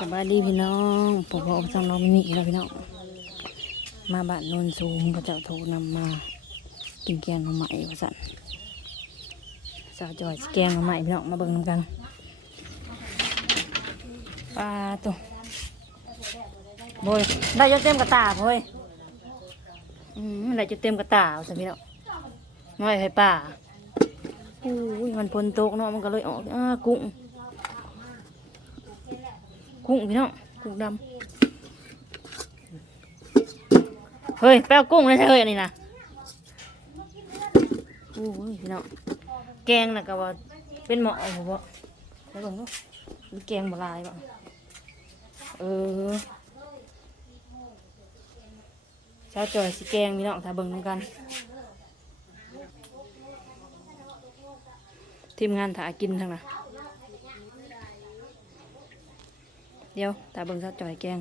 สบายดีพี่น้องผมพบกับน้องมินิแล้วพี่น้อง มาบ้านโนนสูงก็จะโทรนำมา กินแกงหน่อไม้ว่าสันสาวจอยสแกงหน่อไม้พี่น้องมาเบิ่งนำกันปลาตัวโบยได้จะเต็มกระตาโบยอืมได้จะเต็มกระตาเอาสิพี่น้องน้อยให้ป่าอู้ยมันพ้นตกเนาะมันก็เลยออกอ้ากุ้ง กุ้งพี่น้องกุ้งดำเฮ้ยแป้วกุ้งเลยเฮ้ยอันนี้นะโอ้ยพี่น้องแกงนะก็ว่าเป็นหมอผมบ่แล้วก่อนเนาะมีแกงบลายบ่เออชาวจอยสิแกงพี่น้องถ้าเบิ่งนำกัน ทีมงานถ่ากินทั้งนั้น เดี๋ยวตาเบิ่งซอดจ่อยแกง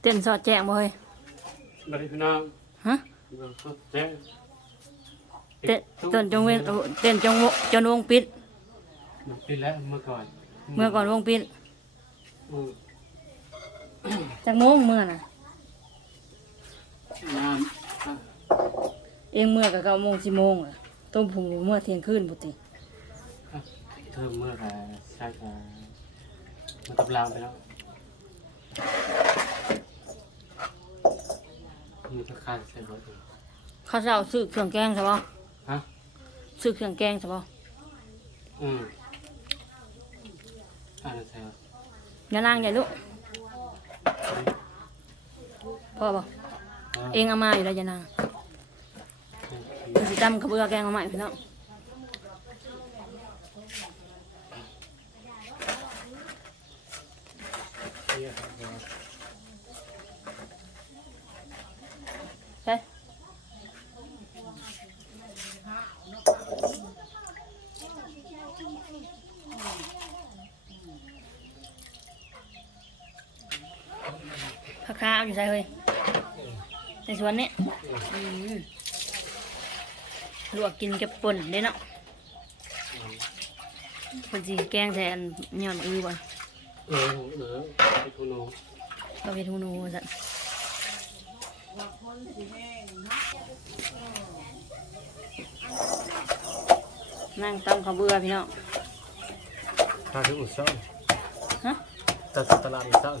เต้นซอดแจงบ่เฮ้ยสวัสดีพี่น้องฮะเราสดแจ้งเต้นจนจงเว้นโอ้เต้นจงวงจนวงปิดมันปีแล้วเมื่อก่อน เมื่อก่อนวงปิดอืมจากโมงเมื่อน่ะน้ำอะเองเมื่อกับเก้าโมงสิโมงอะต้มผูเมื่อเที่ยงคืนปุติอะ เธอเมื่อไหร่ใช่ค่ะมาตับลาวไปแล้วมีตะคานใส่รถอยู่ข้าวเช้าซื้อเครื่องแกงใช่ป่ะฮะซื้อเครื่องแกงใช่ป่ะอืมอ่านใส่รถอย่านั่งใหญ่ลูกพ่อบ่อะเองเอามาอยู่แล้วอย่านั่งมันสิจำขาวเบือแกงเอามาให้พี่น้อง เรียกครับ ใช่ผักคาเอาอยู่ใส่เฮ้ยในสวนนี่อืมลวกกินกับป่นได้เนาะคนสีแกงแทนหย่อนอือบ่ เออเออไปทุนโนก็เป็นทูนูสันนั่งตำข้าวเบื่อพี่น้องข้าที่อุตสาหฮะตัดตลาดอุตสาห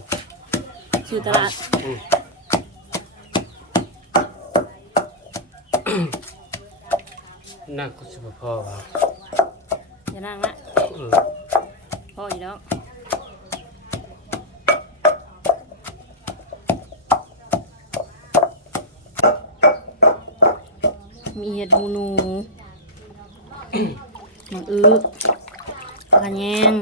ชื่อตลาดอืมนั่งก็สิบพอวะอย่านั่งละเออพ่ออยู่แล้ว มีเห็ดหูหนูหมังอึกกระแยง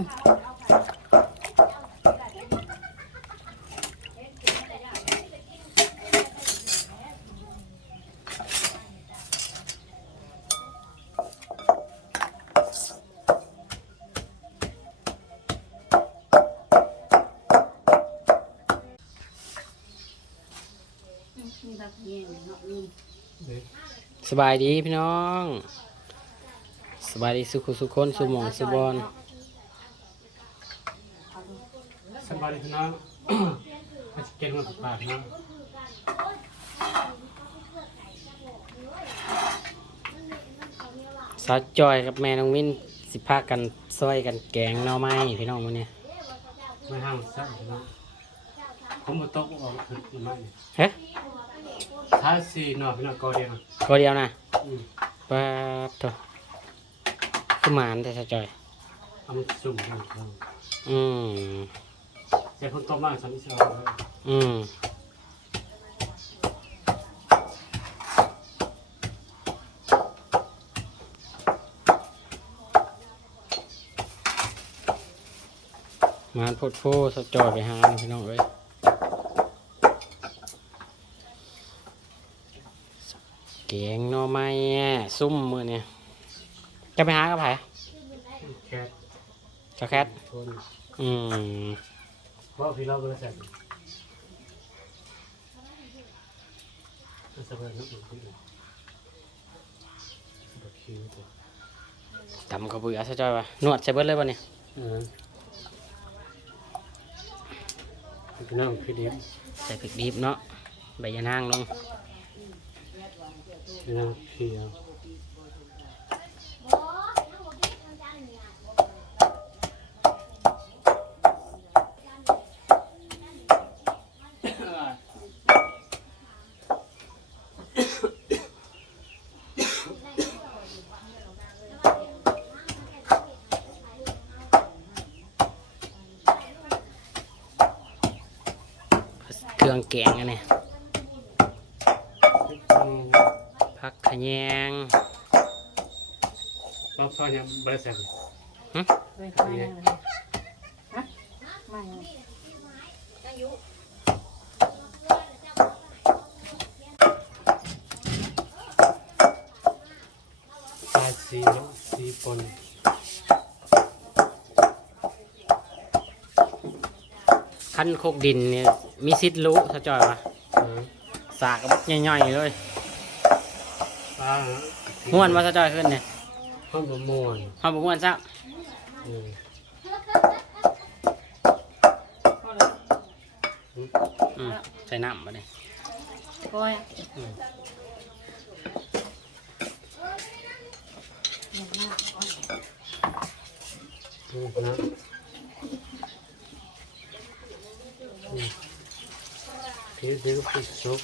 สบายดีพี่น้อง สบายดีสุขุสุขคนสุหมองสุบอลสบายดีนะมาสเก็ตมาปากนะสาวจอยกับแม่น้องมินสิพากันซอยกันแกงหน่อไม้พี่น้องมื้อนี้ไม่ห้ามสักนะผมมาตกออกถึงไม่เฮ้ ถ้าสี่หน่อพี่น้องก็เดียวก็เดียวนะอืมปาดโตคือหมานแต่สาวจอยเอามันสุ่มกันอืมแต่คนโตมากสันนิษฐานอืมมานโพดโพสาวจอยไปหาพี่น้องเอ้ยแกงหน่อไม้อะ ซุ่มมือเนี่ยจะไปหากับไผแคทเจ้าแคทชนอืมเพราะพี่เราบริษัทสบายนักบุญที่ไหนสบายคิวตัวตำกระเบือซะจ้อยวะนวดใส่เบิดเลยป่ะเนี่ยอืมพี่น้องพี่เดียวใส่พริกดิบเนาะใบยะนางลงพี่น้องพี่เดียว เครื่องแกงอันนี้ผักขะแยงรอบซอยยังบริษัทหึเฮ้ยมายังเลยฮะมายังเลยปลาสีสีปนขั้นโคกดินเนี่ยมีซิดรู้ถ้าจอยวะเออสากกับย่อยๆเลยปลาม่วนว่าถ้าจอยขึ้นเนี่ยข้าวบะม่วนหอมบม่วนซะเอออืมใส่น้ำมาเลยก้อยอืม นะอืมพี่เดียวพี่ซุป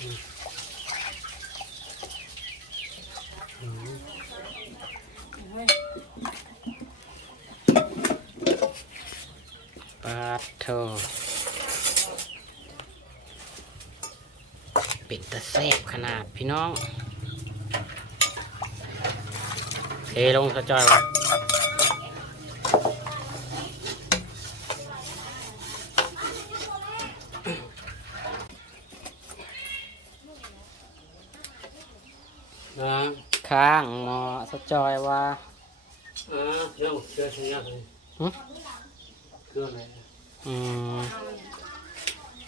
อืมอืมปาโถเป็นตะเสบขนาดพี่น้องเทลงถ้าจอยวะ นะข้างหมอสะจอยว่า อ่าเดี๋ยวเชื่อสัญญาณเลยหึเครื่องอะไรอืม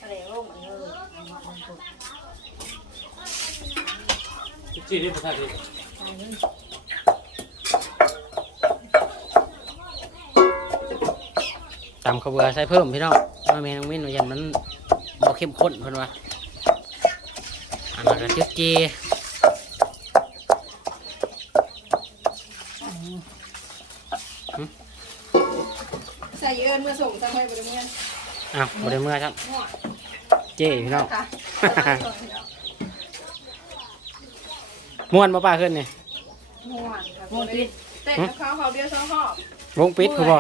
ทะเลโลกมันเลยจีนี่ภาษาที่ตำข้าวเบื่อใส่เพิ่มพี่น้องว่าแมงมิ้นว่ายันมันบ่เข้มข้นเพิ่นว่าอันนั้นก็จึ๊กจี ส่เอิญเมื่อส่งสั่งให้บริเวณอ้าวบ่ได้เมื่อครับเจ้พี่น้อง ค่ะม่วนบ่ป้าขึ้นนี่ม่วนค่ะม่วนปิดเต้นกับเขาเขาเดียวสองรอบวงปิดคือบ่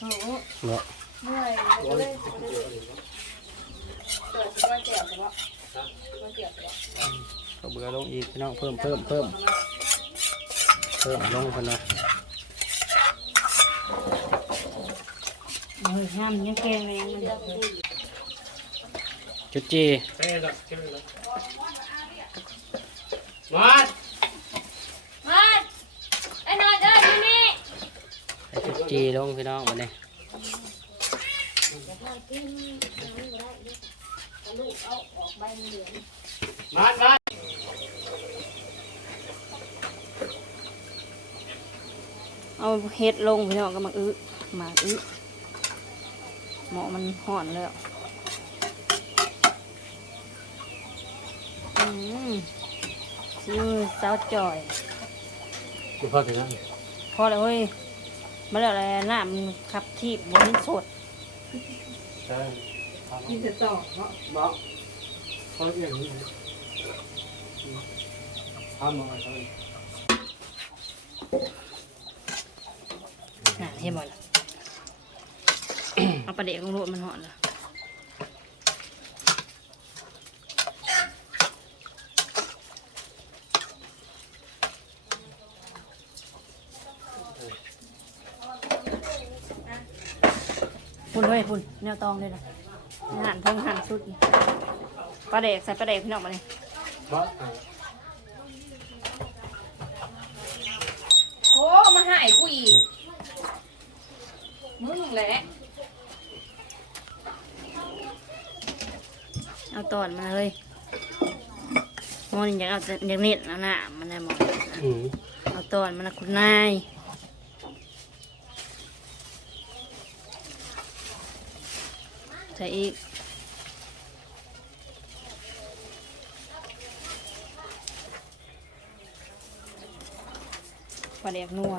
โอ้โหบ่เมื่อยเลยเกิดสิว่าเจ็บหรือว่าว่าเจ็บหรือว่าข้าวเบื่อลงอีกพี่น้องเพิ่มเพิ่มเพิ่มเพิ่มลงเพิ่นว่าเฮ้ยห้ามยังแกงเลยยังมันจุดจีเต้ละ เต้ละมาดมาไอ้นายเด้ออยู่นี่ใส่จุดจีลงพี่น้องบัดนี้ มาดมาด เอาเห็ดลงพี่น้องก็มาอื้อมาอื้อหมอมันห่อนแล้วอืมชื่อสาวจ่อยดูพ่อถึงแล้วพอแล้วเว้ยมาแล้วอะไรน้ำมันขับที่บนนี้สดใช่กินเสร็จต่อเนาะบอกเขาอย่างนี้ทำอะไรเขาน่ะเห็นบ่ล่ะ เอาประเดี๋ยวของโรดมันห่อนละพุ่นเว้ยพุ่นแนวตองเลยนะหันเพิ่งหันสุดปลาเด็กใส่ปลาเด็กพี่น้องมาเลยบอกโอ้มาหายกูอีกมึงแหละ เอาตอนมาเลยมอนอยากเอาแต่อยากเน็ตนะน่ะมันได้หมดอืมเอาตอนมันนะคุณนายใส่อีกปลาแดกนัว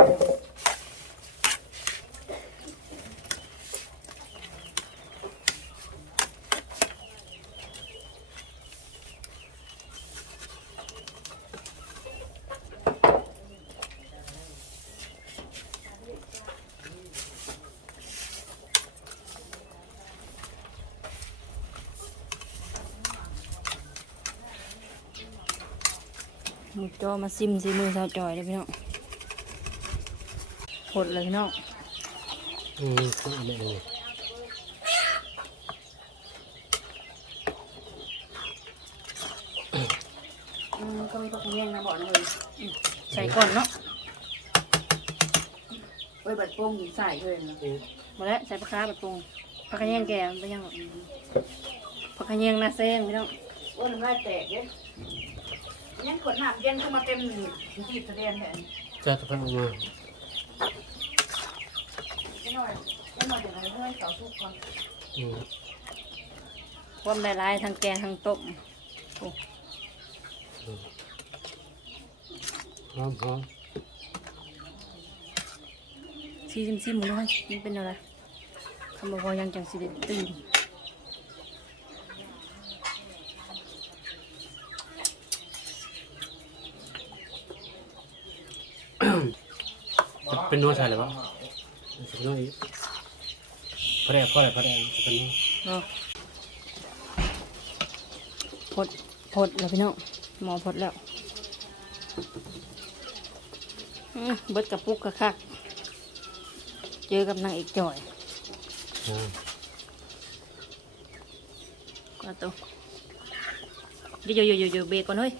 หมูจอมาซิมซิมือสาวจอยเลยพี่น้องหดเลยพี่น้องอืมต้องเอาไปเองอืมก็มีผักเงี้ยงนะบอกเลยอืมใส่ก่อนเนาะเว้ยบัดโป่งใส่เลยเนาะมาแล้วใส่ปลาคาแบบปรุงผักกระเนียงแกมไปยังหรอกผักกระเนียงนาเซ้งพี่น้องอ้วนน้ำลายแตกเด้ ยังขวดน้ำเย็นเข้ามาเต็มจีบแสดงแทนจะต้องเอามาไม่น้อยไม่น้อยเดี๋ยวเราเพื่อเสาสุกก่อนอืมความได้ลายทั้งแกงทั้งต้มโอ้พร้อมพร้อมซีซิมซิมมึงด้วยมันเป็นอะไรคำบอกว่ายังจังสิเด็ดตื่น เป็นนวดใช่หรือเปล่าเป็นนวดอีกพอได้พอได้พอได้เป็นนวดเนาะพดพดแล้วพี่น้องหมอพดแล้วอืมเบิดกับปุกกะคักเจอกับนางเอกจ่อยอ่าก็ตัวเดี๋ยวเดี๋ยวเดี๋ยวเดี๋ยวเบรกก่อนเฮ้ย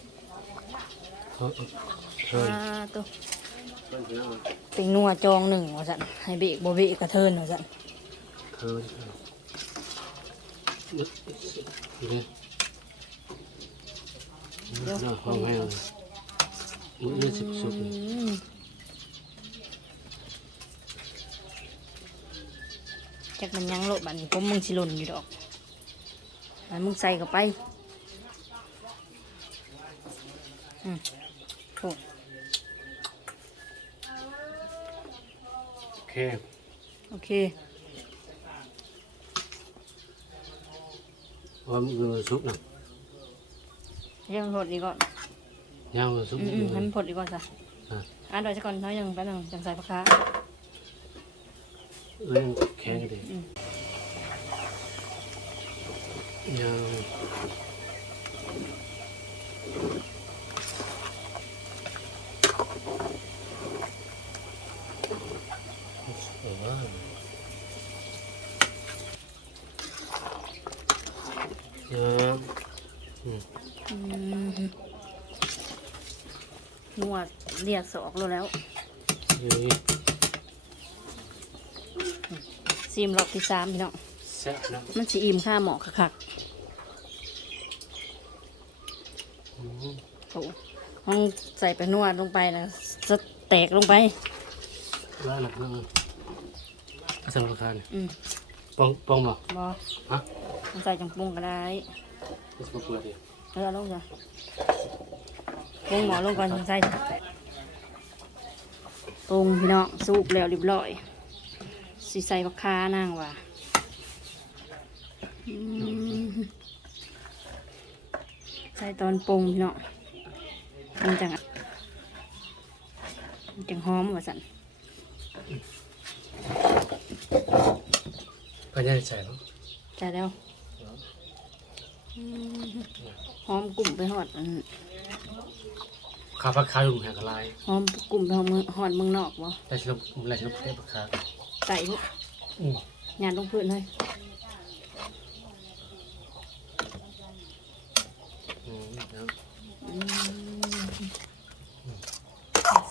เอาเอาเฮ้ยอ่าตัว เป็นนัวจองหนึ่งว่าสันให้เบรกบ่เบรกกระเทินว่าสันเฮ้ยเนี่ยเนี่ยห้องให้เลยมือสิบสุกอืมจักมันยังโลดบัดนผมมึงสิหล่นอยู่ดอกอันมึงใส่เข้าไปอืมโอ้ โอ เค โอเค ว่ามือสุกนะยังพดดีก่อนย่างมือสุกอืมอืมให้มันพดดีก่อนซะอะอ่านดอยซะก่อนเท่ายังแป๊บนึงจังใส่ปลาคาเรื่องแข็งดีอืมย่างเอ อย่างอืมนวดเรียกสอกแล้วยี่ซีมรอบที่สามพี่น้องแซ่บนะมันสีอิ่มค่าหมอคักอืมโอ้ห้องใส่ไปนวดลงไปนะจะแตกลงไปแล้วหนักมากอาสาราคาเนี่ยอืมปองปองบ่บอฮะ ใส่จังปรุงก็ได้จะมาเปิดดิเออเอาลงจ้ะปรุงหมอลงก่อนจังใส่ปรุงพี่น้องสุกแล้วเรียบร้อยสีใส่บักคานางว่ะอืมใส่ตอนปรุงพี่น้องมันจังมันจังหอมว่าสันพยายามใส่แล้วใส่แล้วอืม หอมกลุ่มไปหอดอันข้าวผัดข้าวอยู่แห่งกะลายหอมกลุ่มไปหอดเมืองหอดเมืองนอกบ่แต่ชิลป์แต่ชิลป์เทพข้าวใส่พวกอืมงานลงพื้นเลยอืมแล้วอืม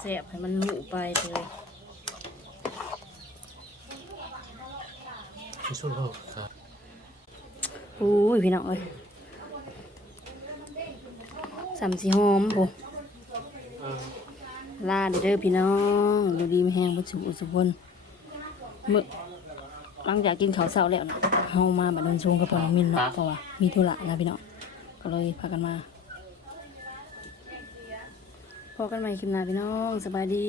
แสบให้มันลุไปเลยที่สุดแล้วครับอุ้ยพี่น้องเอ้ย สามสีหอมปุ๊ลาเด้อเด้อพี่น้องดูดีไม่แห้งบุสุบุสุพนมือหลังจากกินข้าวเช้าแล้วเนาะเฮามาบัดนนชงกับพ่อน้องมินเนาะเพราะว่ามีธุระนะพี่น้องก็เลยพากันมาพบกันใหม่คลิปหน้าพี่น้องสบายดี